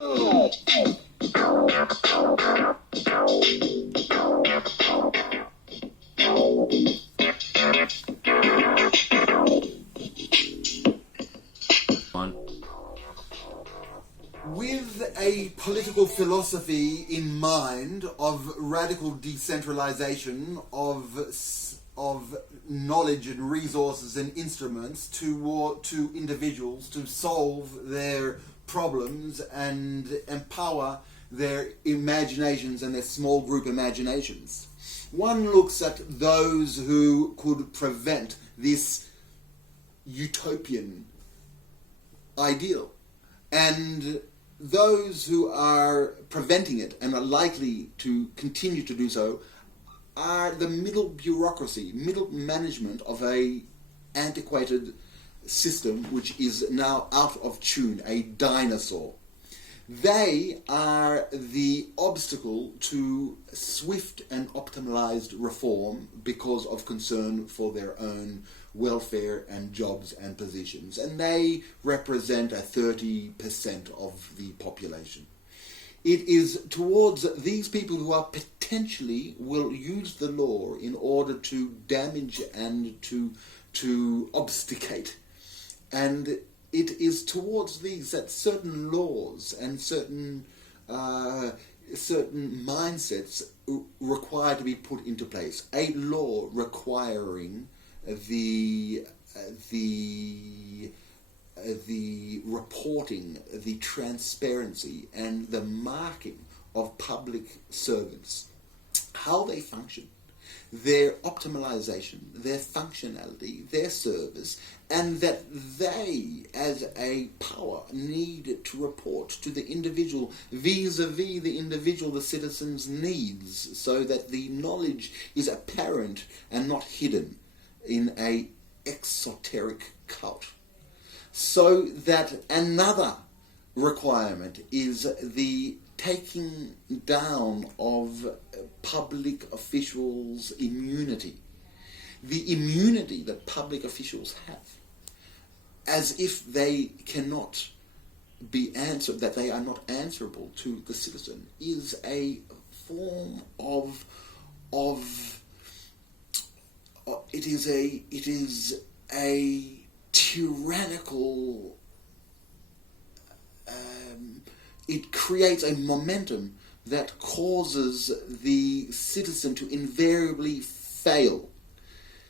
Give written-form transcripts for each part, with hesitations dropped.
With a political philosophy in mind of radical decentralization of knowledge and resources and instruments to individuals to solve their problems and empower their imaginations and their small group imaginations. One looks at those who could prevent this utopian ideal, and those who are preventing it and are likely to continue to do so are the middle bureaucracy, middle management of a antiquated system which is now out of tune, a dinosaur. They are the obstacle to swift and optimized reform because of concern for their own welfare and jobs and positions. And they represent a 30% of the population. It is towards these people who are potentially will use the law in order to damage and to obsticate. And it is towards these that certain laws and certain mindsets require to be put into place. A law requiring the reporting, the transparency, and the marking of public servants, how they function, their optimization, their functionality, their service, and that they, as a power, need to report to the individual vis-a-vis the individual, the citizen's needs, so that the knowledge is apparent and not hidden in a exoteric cult. So that another requirement is the taking down of public officials' immunity. The immunity that public officials have, as if they cannot be answered, that they are not answerable to the citizen, is a form of it is a tyrannical. It creates a momentum that causes the citizen to invariably fail,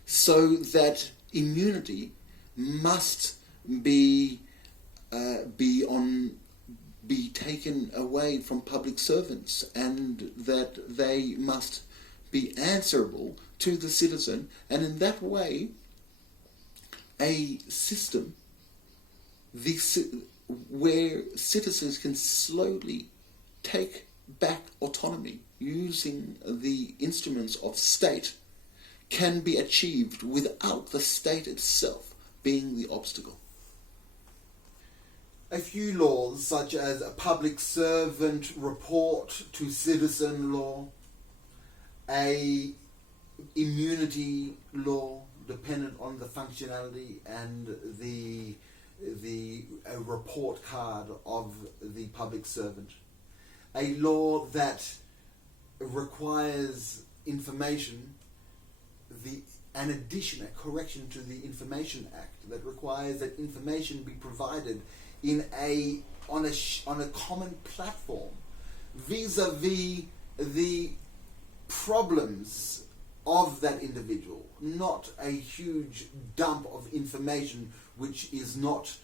so that immunity must be taken away from public servants, and that they must be answerable to the citizen, and in that way a system where citizens can slowly take back autonomy using the instruments of state can be achieved without the state itself being the obstacle. A few laws, such as a public servant report to citizen law, a immunity law dependent on the functionality and the report card of the public servant, a law that requires information, an addition, a correction to the Information Act that requires that information be provided on a common platform vis-a-vis the problems of that individual, not a huge dump of information which is not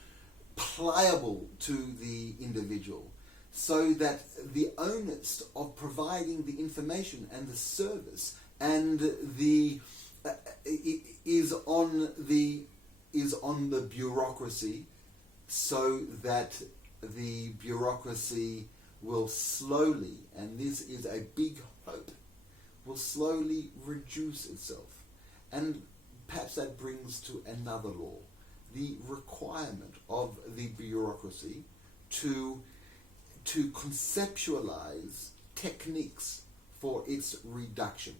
pliable to the individual, so that the onus of providing the information and the service and is on the bureaucracy, so that the bureaucracy will slowly, and this is a big hope, will slowly reduce itself. And perhaps that brings to another law, the requirement of the bureaucracy to conceptualize techniques for its reduction.